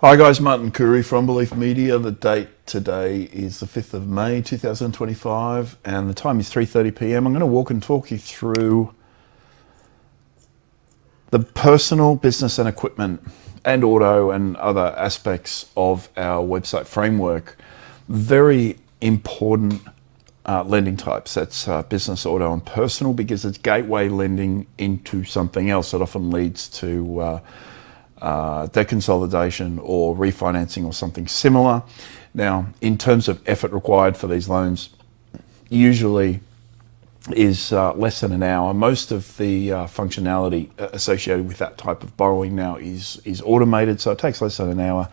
Hi guys, Martin Curry from Belief Media. The date today is the 5th of May 2025 and the time is 3:30 p.m. I'm going to walk and talk you through the personal, business and equipment and auto and other aspects of our website framework. Very important lending types. That's business, auto and personal, because it's gateway lending into something else that often leads to debt consolidation or refinancing or something similar. Now, in terms of effort required for these loans, usually is less than an hour. Most of the functionality associated with that type of borrowing now is automated, so it takes less than an hour.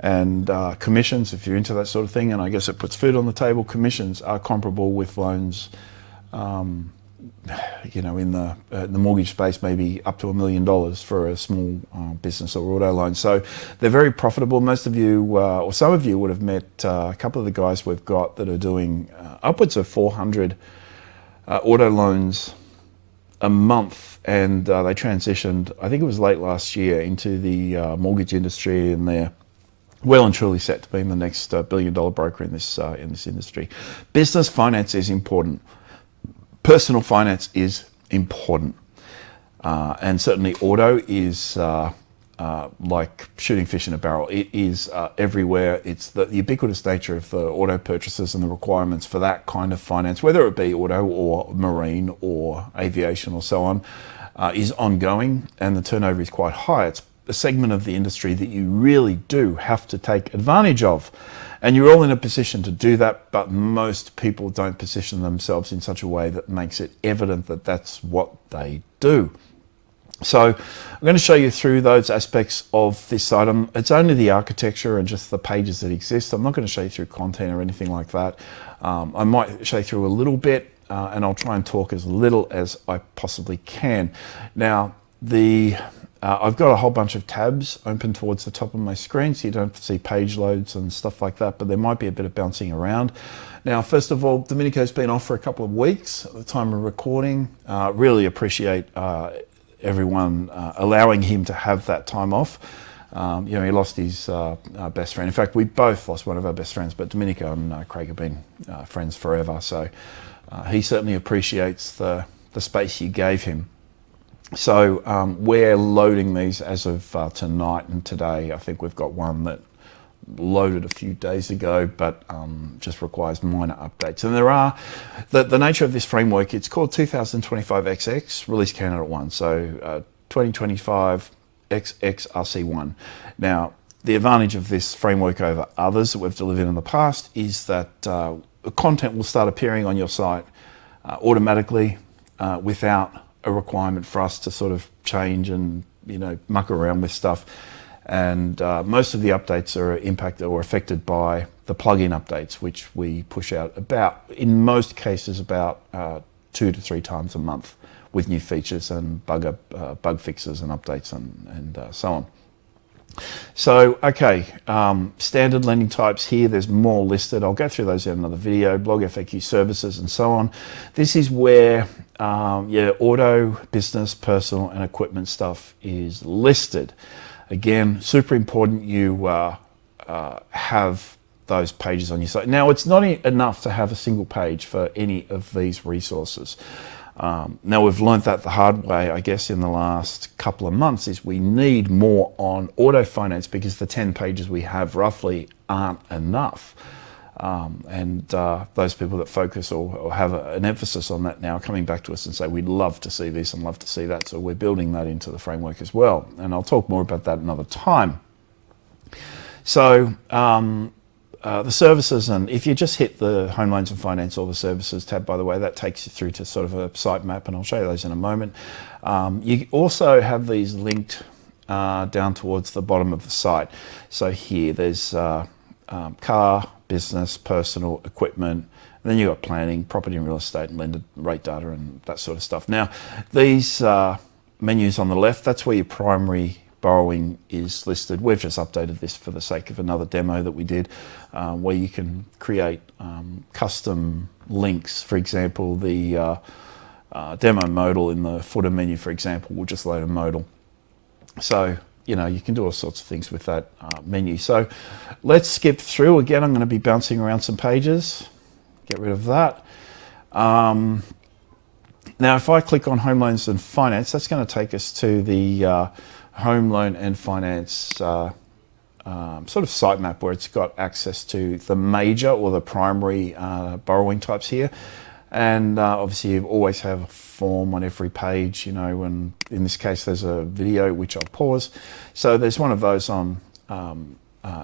And commissions, if you're into that sort of thing, and I guess it puts food on the table, commissions are comparable with loans in the mortgage space, maybe up to $1 million for a small business or auto loan. So they're very profitable. Most of you, or some of you, would have met a couple of the guys we've got that are doing upwards of 400 auto loans a month, and they transitioned, I think it was late last year, into the mortgage industry, and they're well and truly set to being the next billion-dollar broker in this industry. Business finance is important. Personal finance is important, and certainly auto is like shooting fish in a barrel. It is everywhere. It's the ubiquitous nature of the auto purchases and the requirements for that kind of finance, whether it be auto or marine or aviation or so on, is ongoing, and the turnover is quite high. It's a segment of the industry that you really do have to take advantage of. And you're all in a position to do that, but most people don't position themselves in such a way that makes it evident that that's what they do. So I'm going to show you through those aspects of this item. It's only the architecture and just the pages that exist. I'm not going to show you through content or anything like that. I might show you through a little bit, and I'll try and talk as little as I possibly can. Now, I've got a whole bunch of tabs open towards the top of my screen, so you don't see page loads and stuff like that, but there might be a bit of bouncing around. Now, first of all, Domenico's been off for a couple of weeks at the time of recording. Really appreciate everyone allowing him to have that time off. He lost his best friend. In fact, we both lost one of our best friends, but Domenico and Craig have been friends forever, so he certainly appreciates the space you gave him. So we're loading these as of tonight and today. I think we've got one that loaded a few days ago, but just requires minor updates. And there are, the nature of this framework, it's called 2025XX, Release Candidate 1. So 2025 XXRC1. Now, the advantage of this framework over others that we've delivered in the past is that content will start appearing on your site automatically without a requirement for us to sort of change and muck around with stuff. And most of the updates are impacted or affected by the plugin updates, which we push out in most cases about 2 to 3 times a month with new features and bug fixes and updates and so on. So, okay, standard lending types here, there's more listed. I'll go through those in another video, blog FAQ services and so on. This is where auto, business, personal and equipment stuff is listed. Again, super important you have those pages on your site. Now, it's not enough to have a single page for any of these resources. Now, we've learned that the hard way, I guess, in the last couple of months, is we need more on auto finance because the 10 pages we have roughly aren't enough. Those people that focus or have an emphasis on that now are coming back to us and say, we'd love to see this and love to see that. So we're building that into the framework as well. And I'll talk more about that another time. So the services, and if you just hit the home loans and finance or the services tab, by the way, that takes you through to sort of a site map, and I'll show you those in a moment. You also have these linked down towards the bottom of the site. So here there's car, business, personal, equipment, and then you've got planning, property and real estate, and lender rate data and that sort of stuff. Now, these menus on the left, that's where your primary borrowing is listed. We've just updated this for the sake of another demo that we did, where you can create custom links. For example, the demo modal in the footer menu, for example, will just load a modal. So you know, you can do all sorts of things with that menu. So let's skip through. Again, I'm going to be bouncing around some pages. Get rid of that. Now, if I click on home loans and finance, that's going to take us to the home loan and finance sort of sitemap, where it's got access to the major or the primary borrowing types here. And obviously you always have a form on every page, you know, and in this case there's a video which I'll pause. So there's one of those on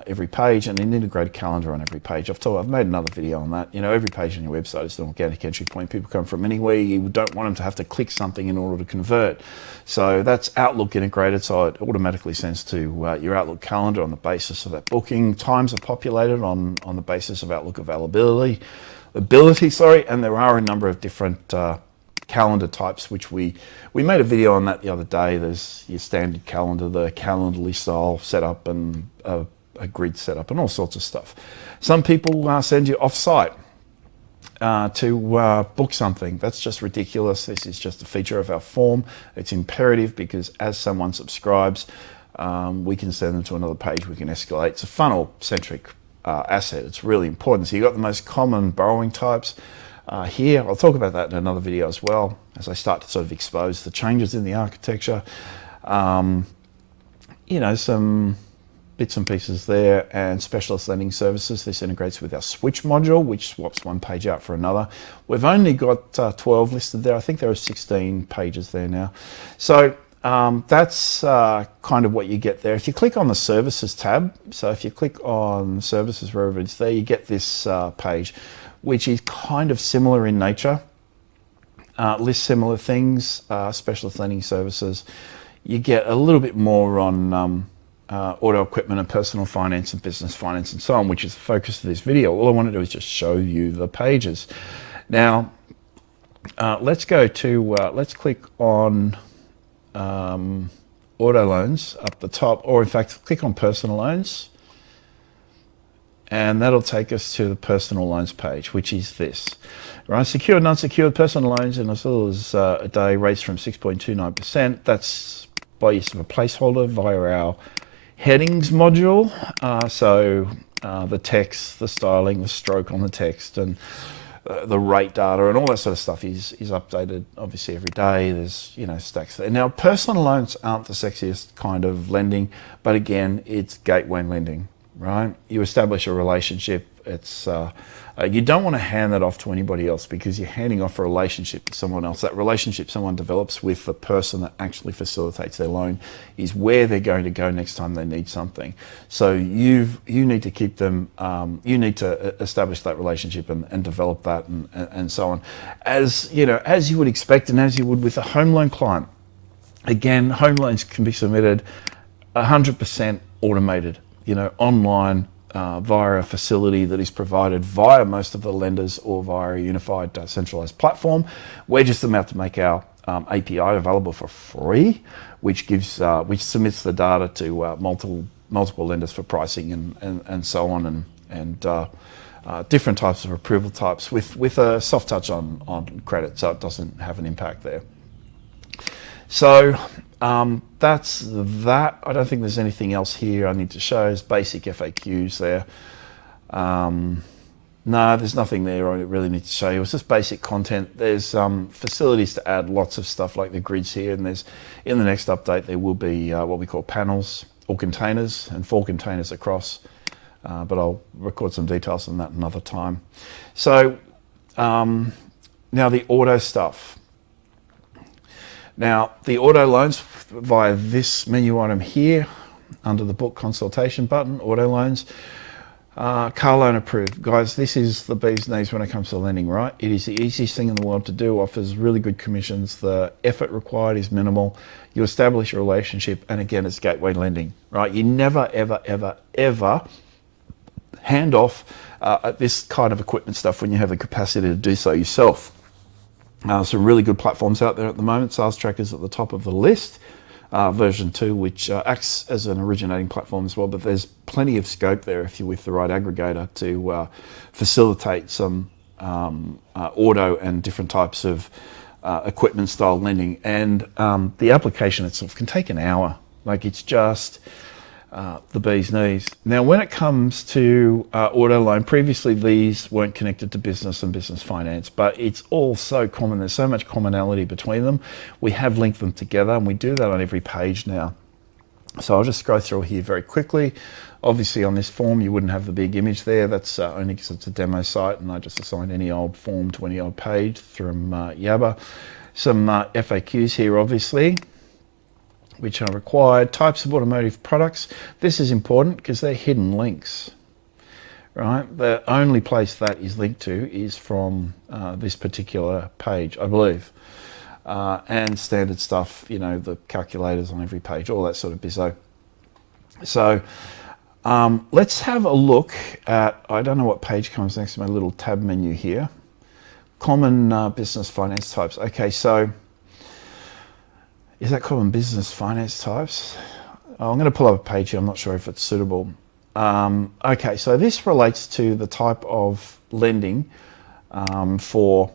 every page, and an integrated calendar on every page. I've made another video on that. You know, every page on your website is an organic entry point. People come from anywhere. You don't want them to have to click something in order to convert. So that's Outlook integrated, so it automatically sends to your Outlook calendar on the basis of that booking. Times are populated on the basis of Outlook availability, and there are a number of different calendar types, which we made a video on that the other day. There's your standard calendar, the Calendly style setup, and a grid setup, and all sorts of stuff. Some people send you off-site to book something. That's just ridiculous. This is just a feature of our form. It's imperative, because as someone subscribes, we can send them to another page. We can escalate. It's a funnel-centric asset. It's really important. So you've got the most common borrowing types here. I'll talk about that in another video as well, as I start to sort of expose the changes in the architecture. You know, some bits and pieces there, and specialist lending services. This integrates with our switch module, which swaps one page out for another. We've only got 12 listed there. I think there are 16 pages there now. So that's kind of what you get there. If you click on the services tab, so if you click on services wherever it's there, you get this page, which is kind of similar in nature. Lists similar things, specialist lending services. You get a little bit more on auto equipment and personal finance and business finance and so on, which is the focus of this video. All I want to do is just show you the pages. Now, let's go to, let's click on auto loans up the top, or in fact, click on personal loans, and that'll take us to the personal loans page, which is this. Right, secured and unsecured personal loans in as little as a day, rates from 6.29%. That's by use of a placeholder via our headings module. The text, the styling, the stroke on the text, and the rate data and all that sort of stuff is updated obviously every day. There's, you know, stacks there. Now, personal loans aren't the sexiest kind of lending, but again, it's gateway lending, right? You establish a relationship. It's you don't want to hand that off to anybody else, because you're handing off a relationship to someone else. That relationship someone develops with the person that actually facilitates their loan is where they're going to go next time they need something. So you need to keep them, you need to establish that relationship and develop that and so on. As you know, as you would expect, and as you would with a home loan client. Again, home loans can be submitted 100% automated, you know, online, via a facility that is provided via most of the lenders or via a unified centralized platform. We're just about to make our API available for free, which gives which submits the data to multiple lenders for pricing and so on, and different types of approval types with a soft touch on credit, so it doesn't have an impact there. So that's that. I don't think there's anything else here I need to show. There's basic FAQs there. No, there's nothing there I really need to show you. It's just basic content. There's facilities to add lots of stuff like the grids here, and there's, in the next update, there will be what we call panels or containers, and 4 containers across. But I'll record some details on that another time. So now the auto stuff. Now, the auto loans via this menu item here, under the book consultation button, auto loans, car loan approved. Guys, this is the bee's knees when it comes to lending, right? It is the easiest thing in the world to do, offers really good commissions. The effort required is minimal. You establish a relationship, and again, it's gateway lending, right? You never, ever, ever, ever hand off this kind of equipment stuff when you have the capacity to do so yourself. Some really good platforms out there at the moment. Sales Tracker's at the top of the list, version 2, which acts as an originating platform as well, but there's plenty of scope there if you're with the right aggregator to facilitate some auto and different types of equipment style lending. And the application itself can take an hour. Like, it's just the bee's knees. Now, when it comes to auto loan, previously these weren't connected to business and business finance, but it's all so common. There's so much commonality between them. We have linked them together, and we do that on every page now. So I'll just go through here very quickly. Obviously on this form you wouldn't have the big image there. That's only because it's a demo site, and I just assigned any old form to any old page from Yabba. Some FAQs here, obviously, which are required. Types of automotive products. This is important because they're hidden links, right? The only place that is linked to is from this particular page, I believe. And standard stuff, you know, the calculators on every page, all that sort of bizzo. So let's have a look at, I don't know what page comes next to my little tab menu here. Common business finance types. Okay, so is that common business finance types? Oh, I'm going to pull up a page here. I'm not sure if it's suitable. Okay, so this relates to the type of lending for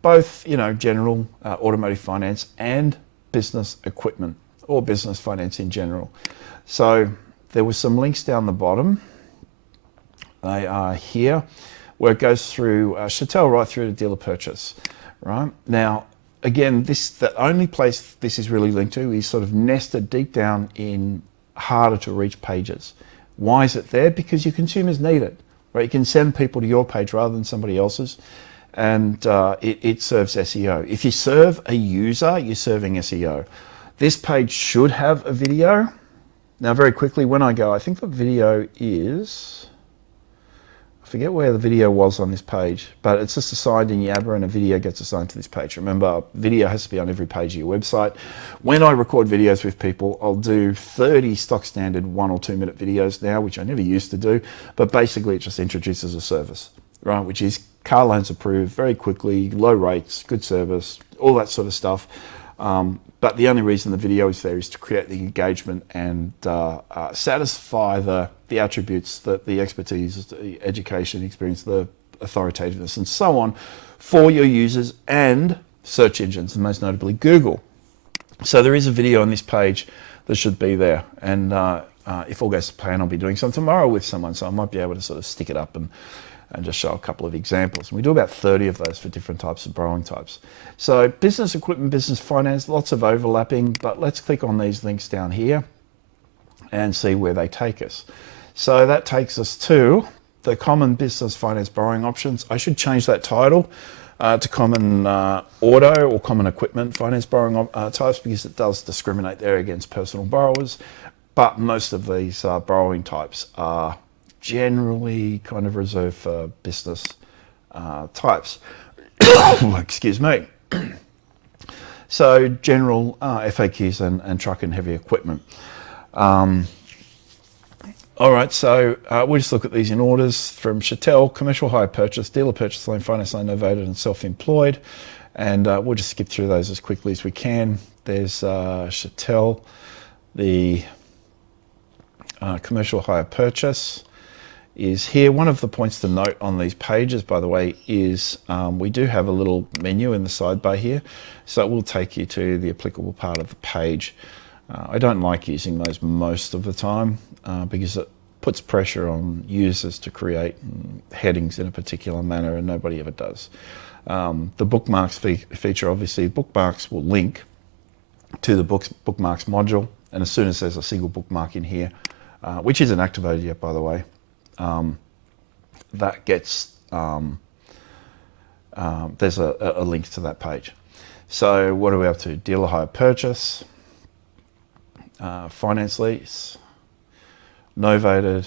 both, you know, general automotive finance and business equipment, or business finance in general. So there were some links down the bottom. They are here, where it goes through chattel right through to dealer purchase, right? Now, again, the only place this is really linked to is sort of nested deep down in harder to reach pages. Why is it there? Because your consumers need it, right? You can send people to your page rather than somebody else's. And it serves SEO. If you serve a user, you're serving SEO. This page should have a video. Now, very quickly, when I go, I think the video is, I forget where the video was on this page, but it's just assigned in Yabba, and a video gets assigned to this page. Remember, video has to be on every page of your website. When I record videos with people, I'll do 30 stock standard 1 or 2 minute videos now, which I never used to do, but basically it just introduces a service, right, which is car loans approved very quickly, low rates, good service, all that sort of stuff. But the only reason the video is there is to create the engagement and satisfy the attributes, that the expertise, the education, experience, the authoritativeness, and so on for your users and search engines, and most notably Google. So there is a video on this page that should be there. And if all goes to plan, I'll be doing some tomorrow with someone, so I might be able to sort of stick it up and just show a couple of examples. And we do about 30 of those for different types of borrowing types. So business equipment, business finance, lots of overlapping, but let's click on these links down here and see where they take us. So that takes us to the common business finance borrowing options. I should change that title to common auto or common equipment finance borrowing types, because it does discriminate there against personal borrowers. But most of these borrowing types are generally kind of reserved for business types. Excuse me. So general FAQs and truck and heavy equipment. All right, so we'll just look at these in orders from chattel, commercial hire purchase, dealer purchase loan, finance loan, novated, and self-employed. And we'll just skip through those as quickly as we can. There's chattel, the commercial hire purchase is here. One of the points to note on these pages, by the way, is we do have a little menu in the sidebar here, so it will take you to the applicable part of the page. I don't like using those most of the time because it puts pressure on users to create headings in a particular manner, and nobody ever does. The bookmarks feature, obviously, bookmarks will link to the bookmarks module, and as soon as there's a single bookmark in here, which isn't activated yet, by the way, that gets, there's a link to that page. So what are we up to? Dealer hire purchase, finance lease, novated,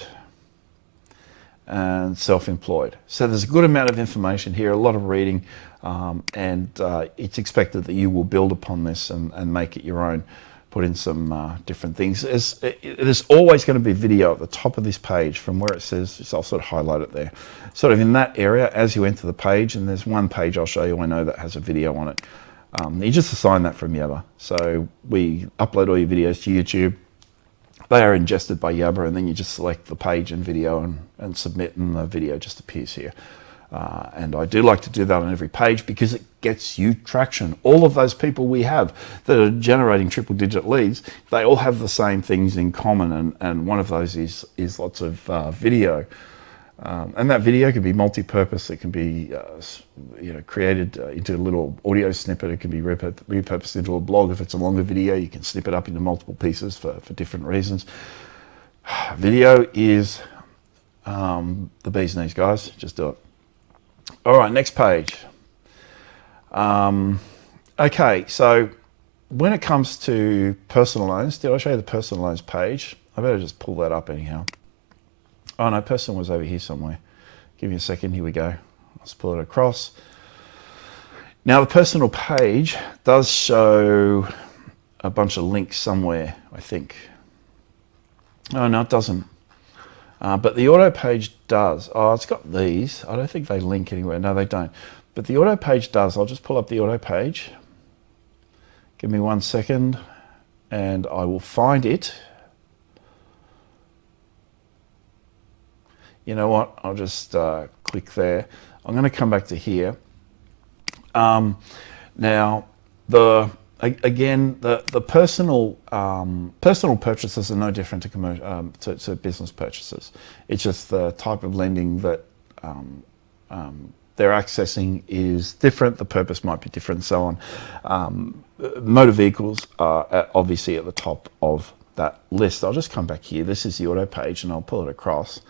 and self-employed. So there's a good amount of information here, a lot of reading, and it's expected that you will build upon this and make it your own. Put in some different things. There's always going to be video at the top of this page from where it says, I'll sort of highlight it there, sort of in that area as you enter the page, and there's one page I'll show you I know that has a video on it. You just assign that from Yabba. So we upload all your videos to YouTube. They are ingested by Yabba, and then you just select the page and video and submit, and the video just appears here. And I do like to do that on every page because it gets you traction. All of those people we have that are generating triple-digit leads, they all have the same things in common, and one of those is lots of video. And that video can be multi-purpose. It can be created into a little audio snippet. It can be repurposed into a blog. If it's a longer video, you can snip it up into multiple pieces for different reasons. Video is the bee's knees, guys. Just do it. All right, next page. Okay, so when it comes to personal loans, did I show you the personal loans page? I better just pull that up anyhow. Oh no, personal was over here somewhere. Give me a second, here we go. Let's pull it across. Now the personal page does show a bunch of links somewhere, I think. Oh no, it doesn't. But the auto page does. Oh, it's got these. I don't think they link anywhere. No, they don't. But the auto page does. I'll just pull up the auto page. Give me 1 second and I will find it. You know what? I'll just click there. I'm going to come back to here. Now, the personal purchases are no different to business purchases. It's just the type of lending that they're accessing is different. The purpose might be different, and so on. Motor vehicles are obviously at the top of that list. I'll just come back here. This is the auto page, and I'll pull it across.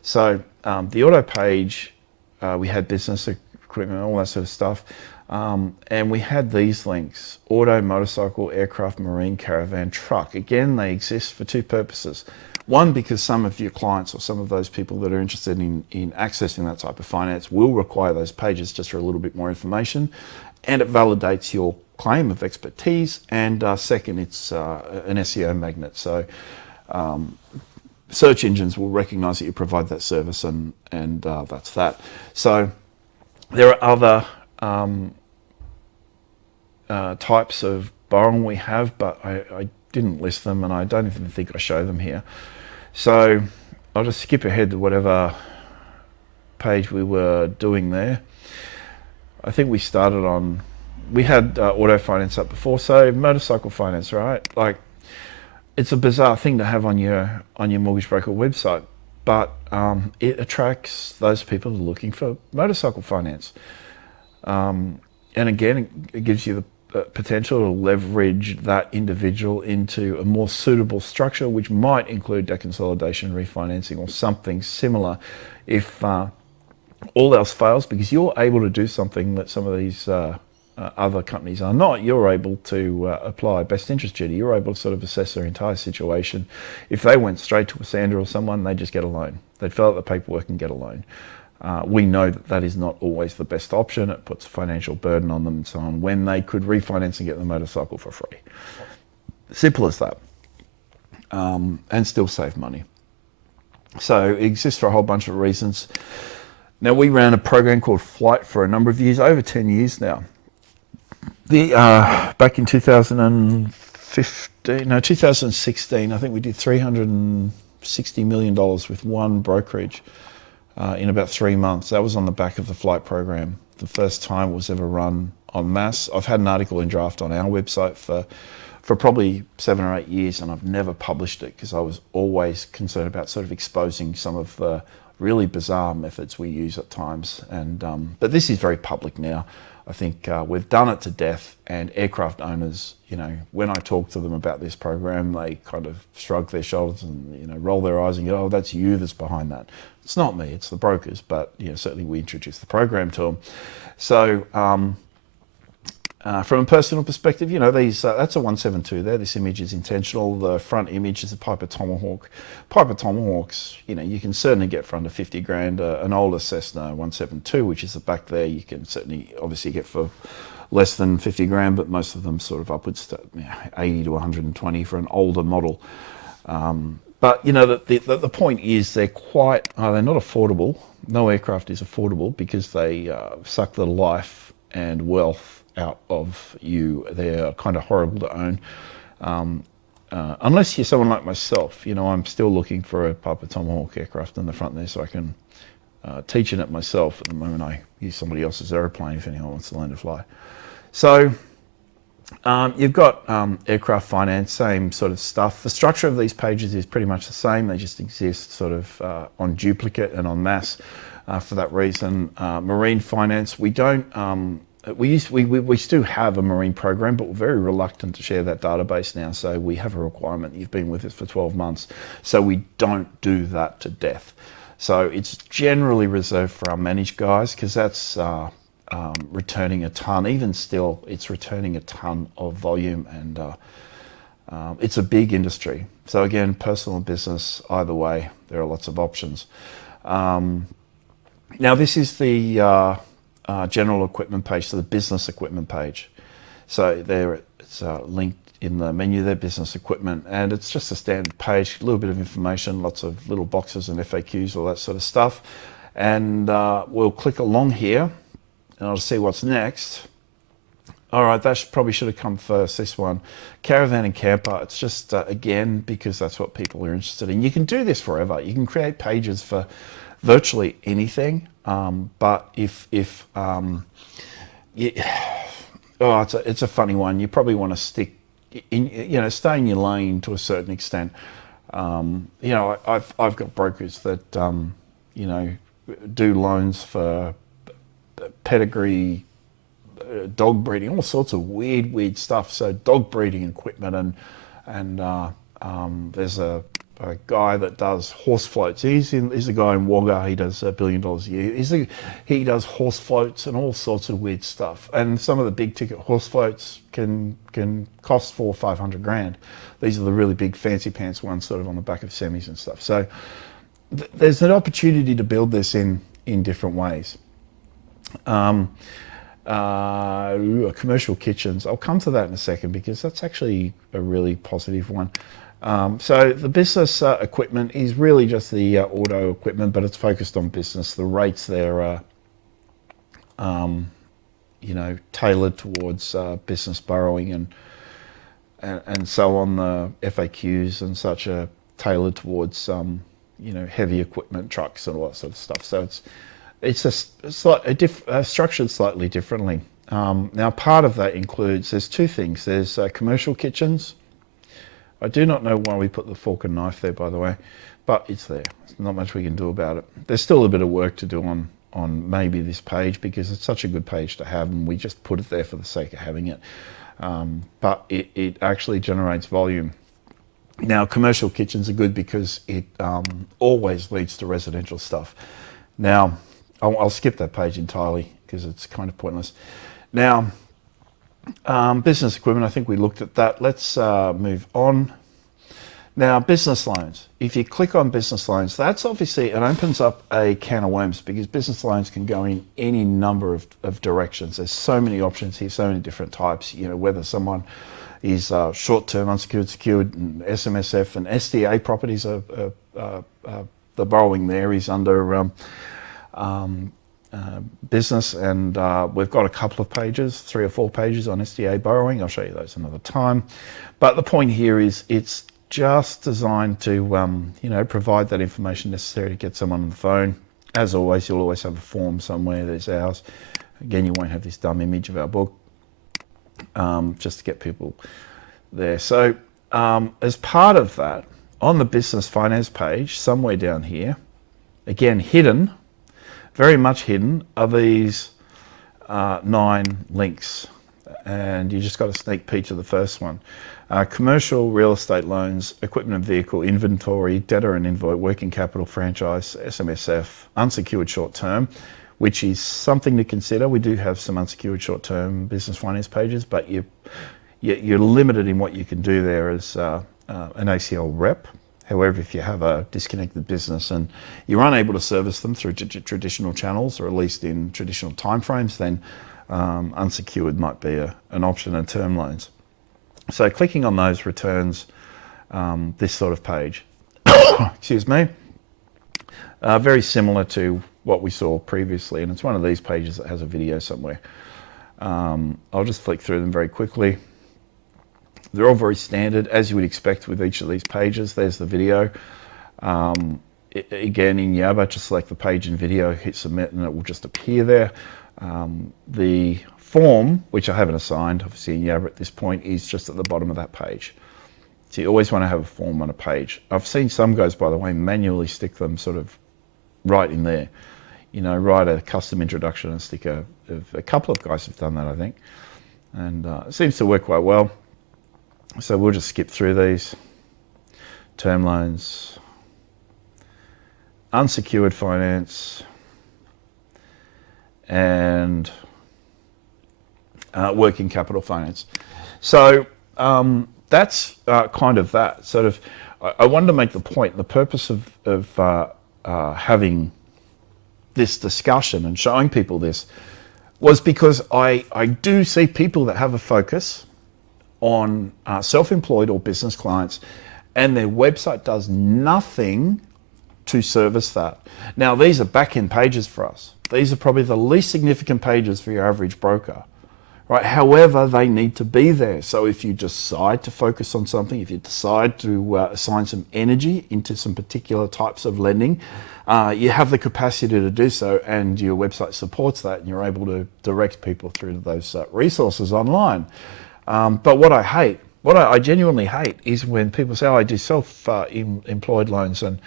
So the auto page, we had business equipment, all that sort of stuff. And we had these links: auto, motorcycle, aircraft, marine, caravan, truck. Again, they exist for two purposes. One, because some of your clients or some of those people that are interested in accessing that type of finance will require those pages just for a little bit more information, and it validates your claim of expertise. And second, it's an SEO magnet. So search engines will recognize that you provide that service, and that's that. So there are other types of borrowing we have, but I didn't list them, and I don't even think I show them here. So I'll just skip ahead to whatever page we were doing there. I think we started on, we had auto finance up before, so motorcycle finance, right? Like, it's a bizarre thing to have on your mortgage broker website, but it attracts those people who are looking for motorcycle finance. And again, it gives you the potential to leverage that individual into a more suitable structure, which might include debt consolidation, refinancing, or something similar if all else fails, because you're able to do something that some of these other companies are not. You're able to apply best interest duty. You're able to sort of assess their entire situation. If they went straight to a Sandra or someone, they'd just get a loan. They'd fill out the paperwork and get a loan. We know that that is not always the best option. It puts a financial burden on them and so on, when they could refinance and get the motorcycle for free. Simple as that. And still save money. So it exists for a whole bunch of reasons. Now, we ran a program called Flight for a number of years, over 10 years now. Back in 2016, I think we did $360 million with one brokerage in about 3 months. That was on the back of the Flight program. The first time it was ever run en masse. I've had an article in draft on our website for probably 7 or 8 years, and I've never published it because I was always concerned about sort of exposing some of the really bizarre methods we use at times. And but this is very public now. I think we've done it to death, and aircraft owners, you know, when I talk to them about this program, they kind of shrug their shoulders and, you know, roll their eyes and go, "Oh, that's you that's behind that." It's not me, it's the brokers, but, you know, certainly we introduced the program to them. So from a personal perspective, you know, these that's a 172 there. This image is intentional. The front image is a Piper Tomahawk. Piper Tomahawks, you know, you can certainly get for under 50 grand. An older Cessna 172, which is the back there, you can certainly obviously get for less than 50 grand, but most of them sort of upwards to 80 to 120 for an older model. But, you know, the point is they're they're not affordable. No aircraft is affordable because they suck the life and wealth out of you. They're kind of horrible to own. Unless you're someone like myself, you know, I'm still looking for a Piper Tomahawk aircraft in the front there so I can teaching it myself. At the moment, I use somebody else's aeroplane if anyone wants to learn to fly. So you've got aircraft finance, same sort of stuff. The structure of these pages is pretty much the same. They just exist sort of on duplicate and on mass for that reason. Marine finance, we don't. We still have a marine program, but we're very reluctant to share that database now. So we have a requirement that you've been with us for 12 months. So we don't do that to death. So it's generally reserved for our managed guys because that's returning a ton. Even still, it's returning a ton of volume, and it's a big industry. So again, personal and business, either way, there are lots of options. Now this is the general equipment page, so the business equipment page. So there it's linked in the menu there, business equipment, and it's just a standard page, a little bit of information, lots of little boxes and FAQs, all that sort of stuff. And we'll click along here and I'll see what's next. All right, that probably should have come first, this one. Caravan and camper, it's just, again, because that's what people are interested in. You can do this forever. You can create pages for virtually anything, but it's a funny one. You probably want to stick in, stay in your lane to a certain extent. I've got brokers that, do loans for pedigree, dog breeding, all sorts of weird stuff. So dog breeding equipment, and there's a guy that does horse floats. He's a guy in Wagga. He does $1 billion a year. He does horse floats and all sorts of weird stuff. And some of the big ticket horse floats can cost $400,000 or $500,000. These are the really big fancy pants ones, sort of on the back of semis and stuff. So there's an opportunity to build this in different ways. Commercial kitchens, I'll come to that in a second because that's actually a really positive one. So the business equipment is really just the auto equipment, but it's focused on business. The rates there are, tailored towards business borrowing, and so on. The FAQs and such are tailored towards heavy equipment, trucks and all that sort of stuff. So it's structured slightly differently. Now, part of that includes, there's two things. There's commercial kitchens. I do not know why we put the fork and knife there, by the way, but it's there. There's not much we can do about it. There's still a bit of work to do on maybe this page because it's such a good page to have, and we just put it there for the sake of having it. But it actually generates volume. Now, commercial kitchens are good because it always leads to residential stuff. Now, I'll skip that page entirely because it's kind of pointless. Now, business equipment, I think we looked at that. Let's move on. Now, business loans. If you click on business loans, that's obviously, it opens up a can of worms because business loans can go in any number of directions. There's so many options here, so many different types, whether someone is short-term, unsecured, secured, and SMSF and SDA properties are the borrowing there is under business, and we've got a couple of pages, 3 or 4 pages on SDA borrowing. I'll show you those another time. But the point here is it's just designed to provide that information necessary to get someone on the phone. As always, you'll always have a form somewhere. There's ours. Again, you won't have this dumb image of our book, just to get people there. So as part of that, on the business finance page, somewhere down here, again hidden, very much hidden, are these 9 links, and you just got a sneak peek of the first one. Commercial real estate loans, equipment and vehicle, inventory, debtor and invoice, working capital, franchise, SMSF, unsecured short term, which is something to consider. We do have some unsecured short term business finance pages, but you're limited in what you can do there as an ACL rep. However, if you have a disconnected business and you're unable to service them through traditional channels, or at least in traditional timeframes, then unsecured might be an option, and term loans. So clicking on those returns this sort of page. Excuse me. Very similar to what we saw previously, and it's one of these pages that has a video somewhere. I'll just flick through them very quickly. They're all very standard, as you would expect with each of these pages. There's the video. again in Yabba, just select the page and video, hit submit, and it will just appear there. The form, which I haven't assigned, obviously in Yabba at this point, is just at the bottom of that page. So you always want to have a form on a page. I've seen some guys, by the way, manually stick them sort of right in there. You know, write a custom introduction and stick a couple of guys have done that, I think. And it seems to work quite well. So we'll just skip through these. Term loans, unsecured finance, and working capital finance. So that's kind of that. Sort of, I wanted to make the point, the purpose of having this discussion and showing people this was because I do see people that have a focus on self-employed or business clients, and their website does nothing to service that. Now, these are back-end pages for us. These are probably the least significant pages for your average broker, right? However, they need to be there. So if you decide to focus on something, if you decide to assign some energy into some particular types of lending, you have the capacity to do so, and your website supports that, and you're able to direct people through to those resources online. But what I genuinely hate is when people say, oh, I do self-employed loans and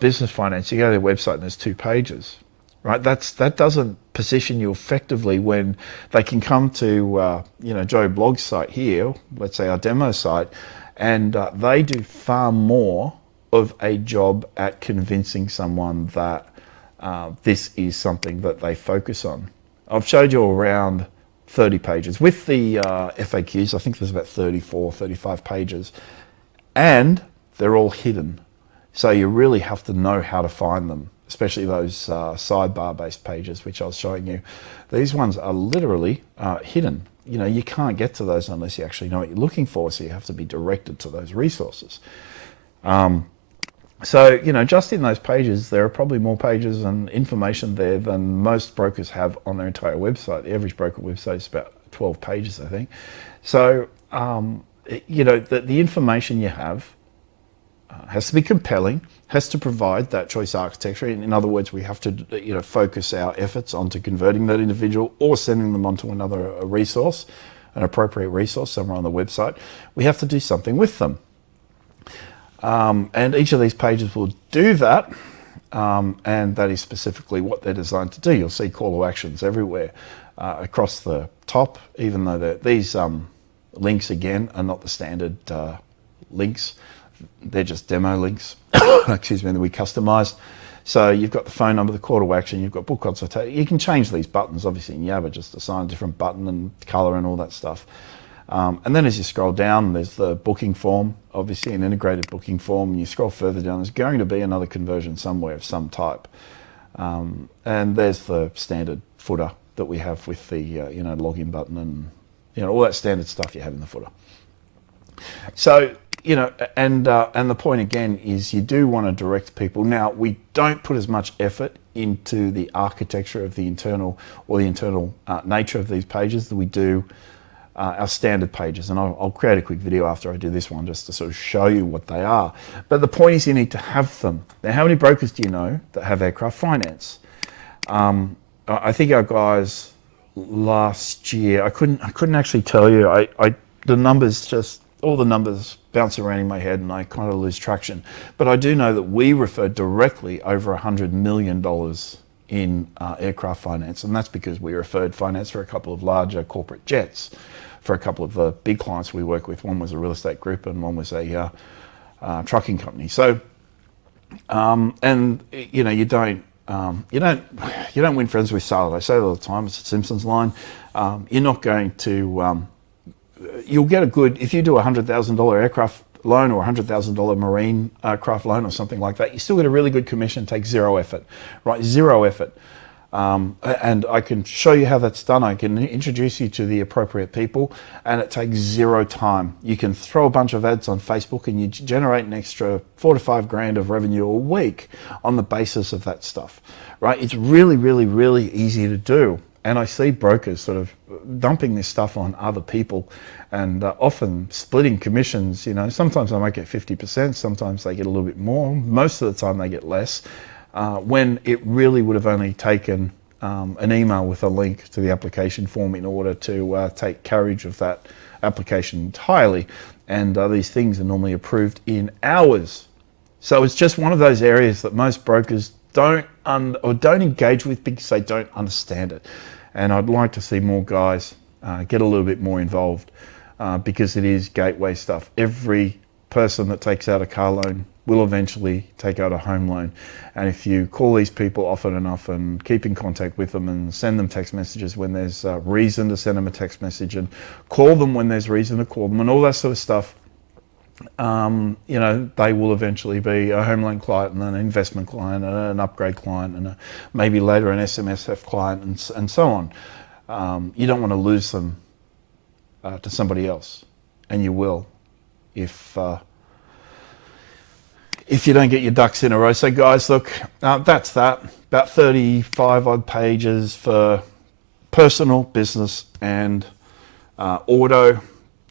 business finance. You go to their website and there's 2 pages, right? That doesn't position you effectively when they can come to, Joe Blogg's site here, let's say our demo site, and they do far more of a job at convincing someone that this is something that they focus on. I've showed you around 30 pages. With the FAQs, I think there's about 34, 35 pages, and they're all hidden. So you really have to know how to find them, especially those sidebar-based pages, which I was showing you. These ones are literally hidden. You know, you can't get to those unless you actually know what you're looking for, so you have to be directed to those resources. So, just in those pages, there are probably more pages and information there than most brokers have on their entire website. The average broker website is about 12 pages, I think. So, the information you have has to be compelling, has to provide that choice architecture. In other words, we have to, focus our efforts onto converting that individual or sending them onto another resource, an appropriate resource somewhere on the website. We have to do something with them. And each of these pages will do that, and that is specifically what they're designed to do. You'll see call to actions everywhere across the top, even though these links, again, are not the standard links. They're just demo links, excuse me, that we customized. So you've got the phone number, the call to action, you've got book consultation. You can change these buttons, obviously, in Yabba, just assign a different button and color and all that stuff. And then as you scroll down, there's the booking form, obviously an integrated booking form. And you scroll further down, there's going to be another conversion somewhere of some type. And there's the standard footer that we have with the login button and all that standard stuff you have in the footer. So and the point again is you do want to direct people. Now, we don't put as much effort into the architecture of the internal nature of these pages that we do our standard pages, and I'll create a quick video after I do this one just to sort of show you what they are. But the point is you need to have them. Now, how many brokers do you know that have aircraft finance? I think our guys last year, I couldn't actually tell you. All the numbers bounce around in my head and I kind of lose traction. But I do know that we referred directly over $100 million in aircraft finance, and that's because we referred finance for a couple of larger corporate jets for a couple of the big clients we work with. One was a real estate group and one was a trucking company. So, you don't win friends with salad. I say it all the time. It's a Simpsons line. You're not going to. You'll get a good, if you do a $100,000 aircraft loan or a $100,000 marine craft loan or something like that, you still get a really good commission. Take zero effort, right? Zero effort. And I can show you how that's done. I can introduce you to the appropriate people, and it takes zero time. You can throw a bunch of ads on Facebook and you generate an extra $4 to $5 grand of revenue a week on the basis of that stuff, right? It's really, really, really easy to do. And I see brokers sort of dumping this stuff on other people and often splitting commissions. You know, sometimes I might get 50%, sometimes they get a little bit more. Most of the time they get less, when it really would have only taken an email with a link to the application form in order to take carriage of that application entirely. And these things are normally approved in hours. So it's just one of those areas that most brokers don't engage with because they don't understand it. And I'd like to see more guys get a little bit more involved because it is gateway stuff. Every person that takes out a car loan will eventually take out a home loan. And if you call these people often enough and keep in contact with them and send them text messages when there's reason to send them a text message and call them when there's reason to call them and all that sort of stuff, you know, they will eventually be a home loan client and an investment client and an upgrade client and maybe later an SMSF client and so on. You don't want to lose them to somebody else, and you will if you don't get your ducks in a row. So guys, look, that's that. About 35 odd pages for personal, business and auto.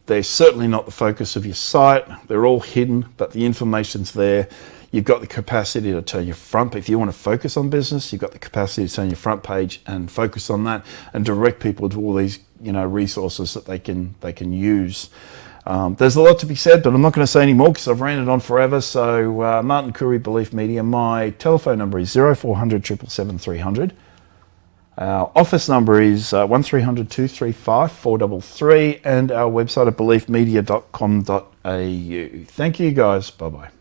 They're certainly not the focus of your site. They're all hidden, but the information's there. You've got the capacity to turn your front. If you want to focus on business, you've got the capacity to turn your front page and focus on that and direct people to all these, you know, resources that they can use. There's a lot to be said, but I'm not going to say any more because I've ranted on forever. So Martin Curry, Belief Media. My telephone number is 0400 777 300. Our office number is 1300 235 433 and our website at beliefmedia.com.au. Thank you guys. Bye-bye.